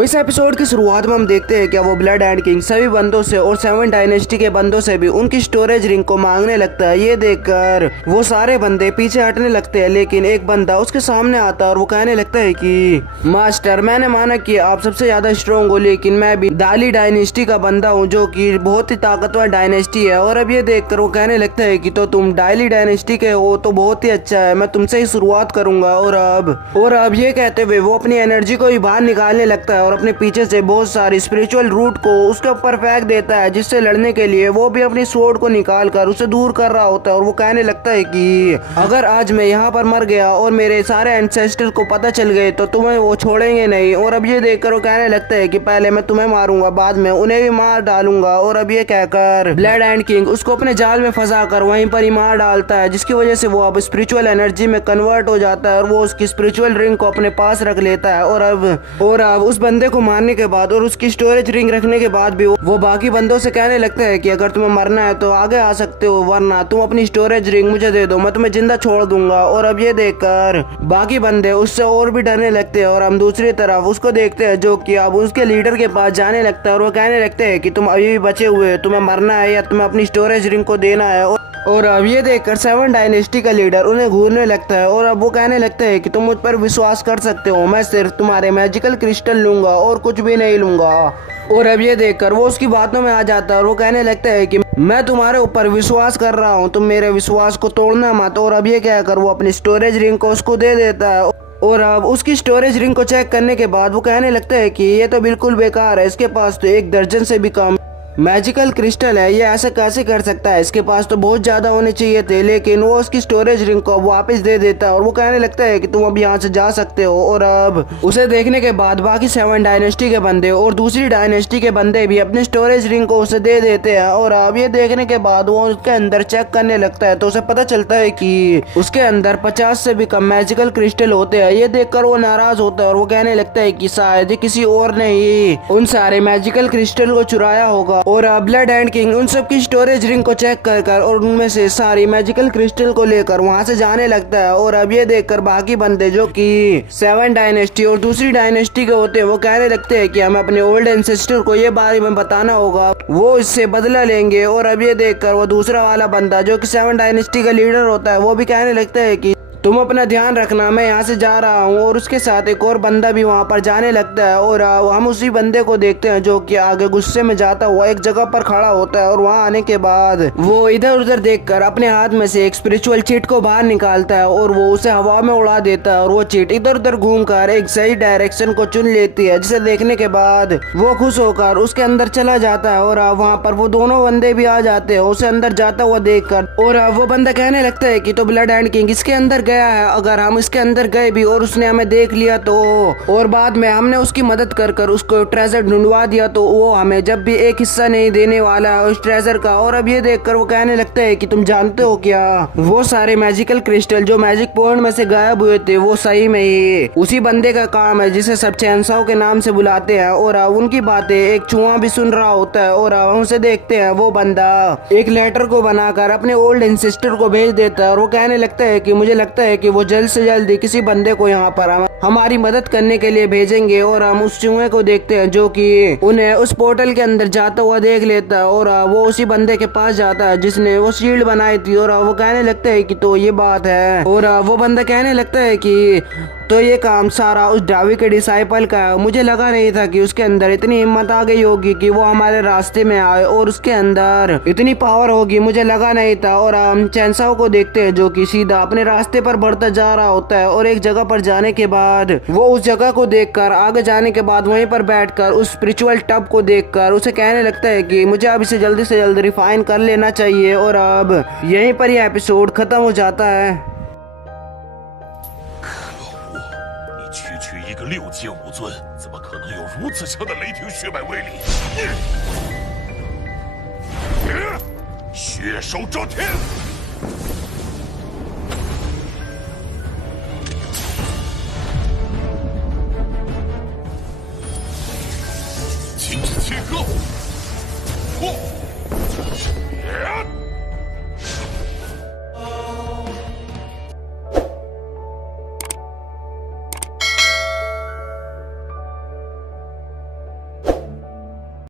तो इस एपिसोड की शुरुआत में हम देखते हैं क्या वो ब्लड एंड किंग सभी बंदों से और 7 डायनेस्टी के बंदों से भी उनकी स्टोरेज रिंग को मांगने लगता है। ये देखकर वो सारे बंदे पीछे हटने लगते हैं, लेकिन एक बंदा उसके सामने आता है और वो कहने लगता है कि मास्टर, मैंने माना कि आप सबसे ज्यादा स्ट्रॉन्ग हो, लेकिन मैं भी दाली डायनेस्टी का बंदा हूँ जो कि बहुत ही ताकतवर डायनेस्टी है। और अब ये देखकर वो कहने लगता है कि तो तुम डायली डायनेस्टी के हो तो बहुत ही अच्छा है, मैं तुमसे ही शुरुआत करूंगा। और अब ये कहते हुए वो अपनी एनर्जी को ही बाहर निकालने लगता है और अपने पीछे से बहुत सारी स्पिरिचुअल रूट को उसके ऊपर फेंक देता है, जिससे लड़ने के लिए वो भी अपनी स्वॉर्ड को निकाल कर उसे दूर कर रहा होता है। और वो कहने लगता है कि अगर आज मैं यहाँ पर मर गया और मेरे सारे एंसेस्टर को पता चल गए तो तुम्हें वो छोड़ेंगे नहीं। और अब ये देखकर वो कहने लगता है कि पहले मैं तुम्हें मारूंगा, बाद में उन्हें भी मार डालूंगा। और अब ये कहकर ब्लड एंड किंग उसको अपने जाल में फंसा कर वहीं पर ही मार डालता है, जिसकी वजह से वो अब स्पिरिचुअल एनर्जी में कन्वर्ट हो जाता है और वो उसकी स्पिरिचुअल रिंग को अपने पास रख लेता है। और अब उस बंदे को मारने के बाद और उसकी स्टोरेज रिंग रखने के बाद भी वो बाकी बंदों से कहने लगता है कि अगर तुम्हें मरना है तो आगे आ सकते हो, वरना तुम अपनी स्टोरेज रिंग मुझे दे दो, मैं तुम्हें जिंदा छोड़ दूंगा। और अब ये देखकर बाकी बंदे उससे और भी डरने लगते हैं और हम दूसरी तरफ उसको देखते हैं जो कि अब उसके लीडर के पास जाने लगता है और वो कहने लगते हैं कि तुम अभी भी बचे हुए हो, तुम्हें मरना है या तुम्हें अपनी स्टोरेज रिंग को देना है। और अब ये देखकर 7 डायनेस्टी का लीडर उन्हें घूरने लगता है और अब वो कहने लगता है कि तुम मुझ पर विश्वास कर सकते हो, मैं सिर्फ तुम्हारे मैजिकल क्रिस्टल लूंगा और कुछ भी नहीं लूंगा। और अब ये देखकर वो उसकी बातों में आ जाता है और वो कहने लगता है कि मैं तुम्हारे ऊपर विश्वास कर रहा हूँ, तुम मेरे विश्वास को तोड़ना मत। और अब ये कहकर वो अपनी स्टोरेज रिंग को उसको दे देता है। और अब उसकी स्टोरेज रिंग को चेक करने के बाद वो कहने लगता है कि ये तो बिल्कुल बेकार है, इसके पास तो 1 दर्जन से भी कम मैजिकल क्रिस्टल है, ये ऐसा कैसे कर सकता है, इसके पास तो बहुत ज्यादा होने चाहिए थे। लेकिन वो उसकी स्टोरेज रिंग को वापस दे देता है और वो कहने लगता है कि तुम अब यहाँ से जा सकते हो। और अब उसे देखने के बाद बाकी 7 डायनेस्टी के बंदे और दूसरी डायनेस्टी के बंदे भी अपनी स्टोरेज रिंग को उसे दे देते हैं। और अब ये देखने के बाद वो उसके अंदर चेक करने लगता है तो उसे पता चलता है कि उसके अंदर 50 से भी कम मैजिकल क्रिस्टल होते हैं। ये देखकर वो नाराज होता है और वो कहने लगता है कि शायद किसी और ने ही उन सारे मैजिकल क्रिस्टल को चुराया होगा। और ब्लड एंड किंग उन सब की स्टोरेज रिंग को चेक कर और उनमें से सारी मैजिकल क्रिस्टल को लेकर वहां से जाने लगता है। और अब ये देखकर बाकी बंदे जो कि 7 डायनेस्टी और दूसरी डायनेस्टी के होते हैं वो कहने लगते हैं कि हमें अपने ओल्ड एंसेस्टर को ये बारे में बताना होगा, वो इससे बदला लेंगे। और अब ये देखकर वो दूसरा वाला बंदा जो कि 7 डायनेस्टी का लीडर होता है वो भी कहने लगता है कि तुम अपना ध्यान रखना, मैं यहाँ से जा रहा हूँ। और उसके साथ एक और बंदा भी वहाँ पर जाने लगता है और हम उसी बंदे को देखते हैं जो कि आगे गुस्से में जाता हुआ एक जगह पर खड़ा होता है। और वहाँ आने के बाद वो इधर उधर देखकर अपने हाथ में से एक स्पिरिचुअल चीट को बाहर निकालता है और वो उसे हवा में उड़ा देता है और वो चीट इधर उधर घूमकर एक सही डायरेक्शन को चुन लेती है, जिसे देखने के बाद वो खुश होकर उसके अंदर चला जाता है। और वहाँ पर वो दोनों बंदे भी आ जाते हैं उसे अंदर जाता हुआ देखकर। और वो बंदा कहने लगता है कि तो ब्लड एंड किंग इसके अंदर गया है, अगर हम इसके अंदर गए भी और उसने हमें देख लिया तो, और बाद में हमने उसकी मदद कर उसको ट्रेजर ढूंढवा दिया तो वो हमें जब भी एक हिस्सा नहीं देने वाला है उस ट्रेजर का। और अब ये देखकर वो कहने लगता है कि तुम जानते हो क्या, वो सारे मैजिकल क्रिस्टल जो मैजिक पॉइंट में से गायब हुए थे वो सही में ही उसी बंदे का काम है जिसे सब चैनसाओ के नाम से बुलाते हैं। और उनकी बातें एक चूहा भी सुन रहा होता है। और हम उसे देखते हैं वो बंदा एक लेटर को बनाकर अपने ओल्ड एंसेस्टर को भेज देता है और वो कहने लगता है कि मुझे लगता है कि वो जल्द से जल्द किसी बंदे को यहाँ पर हमारी मदद करने के लिए भेजेंगे। और हम उस चूहे को देखते हैं जो कि उन्हें उस पोर्टल के अंदर जाता हुआ देख लेता है और वो उसी बंदे के पास जाता है जिसने वो शील्ड बनाई थी। और वो कहने लगता है कि तो ये बात है। और वो बंदा कहने लगता है कि तो ये काम सारा उस ड्रावी के डिसाइपल का है, मुझे लगा नहीं था कि उसके अंदर इतनी हिम्मत आ गई होगी कि वो हमारे रास्ते में आए और उसके अंदर इतनी पावर होगी, मुझे लगा नहीं था। और हम चैनसाओ को देखते हैं जो कि सीधा अपने रास्ते पर बढ़ता जा रहा होता है और एक जगह पर जाने के बाद वो उस जगह को देखकर आगे जाने के बाद वहीं पर बैठकर उस स्पिरिचुअल टब को देखकर उसे कहने लगता है कि मुझे अब इसे जल्दी से जल्दी रिफाइन कर लेना चाहिए। और अब यहीं पर यह एपिसोड खत्म हो जाता है। 区一个6阶武尊，怎么可能有如此强的雷霆血脉威力？血手遮天！禁止切割！嚯！